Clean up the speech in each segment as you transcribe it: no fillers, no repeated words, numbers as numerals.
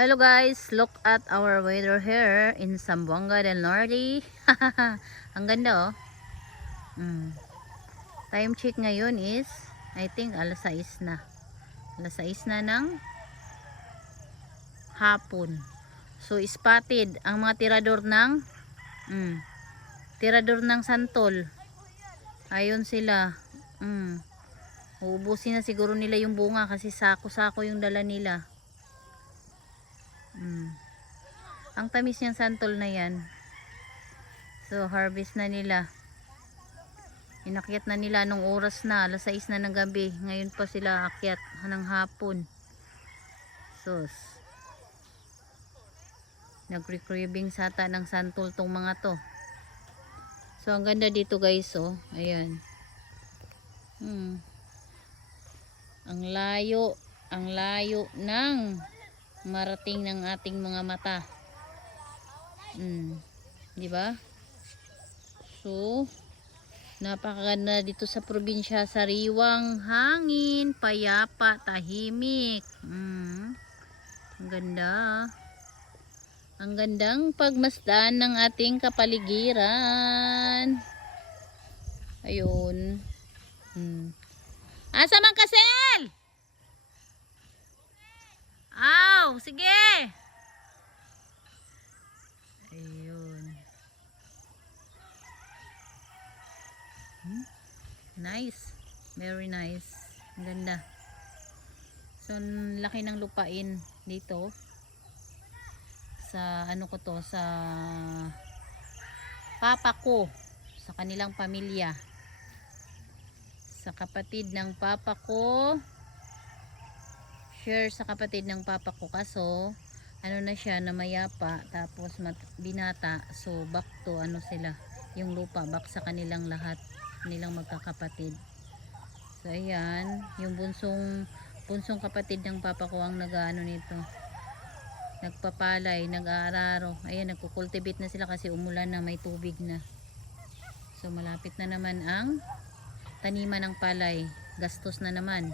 Hello guys, look at our weather here in Zamboanga del Norte. Ang ganda oh. Time check ngayon is I think alas 6 na. Alas 6 na ng hapon. So spotted ang mga tirador ng santol. Ayun sila. Uubusin na siguro nila yung bunga kasi sako-sako yung dala nila. Ang tamis niyang santol na yan. So harvest na nila. Inakyat na nila nung oras na alas 6 na ng gabi. Ngayon pa sila akyat ng hapon. Sus, nagre-craving sata ng santol tong mga to. So ang ganda dito guys oh. Ayan. Ang layo ng marating ng ating mga mata. Di ba? So napakaganda dito sa probinsya, sariwang hangin, payapa, tahimik. Ang ganda. Ang gandang pagmasdan ng ating kapaligiran. Ayun. Asa man kasel? Aw, sige. Ayun. Nice. Very nice. Ang ganda. So, laki ng lupain dito. Sa ano ko to, sa papa ko. Sa kanilang pamilya. Sa kapatid ng papa ko. Share sa kapatid ng papa ko. Kaso, ano na siya, namayapa. Tapos binata. So, back to ano sila. Yung lupa, back sa kanilang lahat. Nilang magkakapatid. So ayan, yung bunsong kapatid ng papa ko ang nag-ano nito. Nagpapalay, nag-aararo. Ayan, nagko-cultivate na sila kasi umulan na, may tubig na. So malapit na naman ang taniman ng palay. Gastos na naman.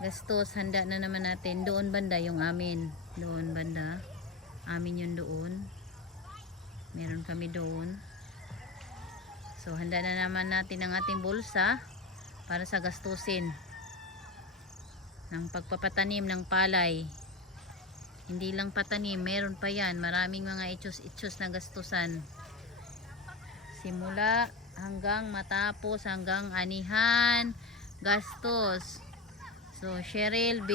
Gastos, handa na naman natin. Doon banda yung amin. Doon banda. Amin yun doon. Meron kami doon. So handa na naman natin ang ating bulsa para sa gastusin ng pagpapatanim ng palay. Hindi lang patanim, meron pa yan, maraming mga itsos na gastusan simula hanggang matapos, hanggang anihan, gastos. So Cheryl,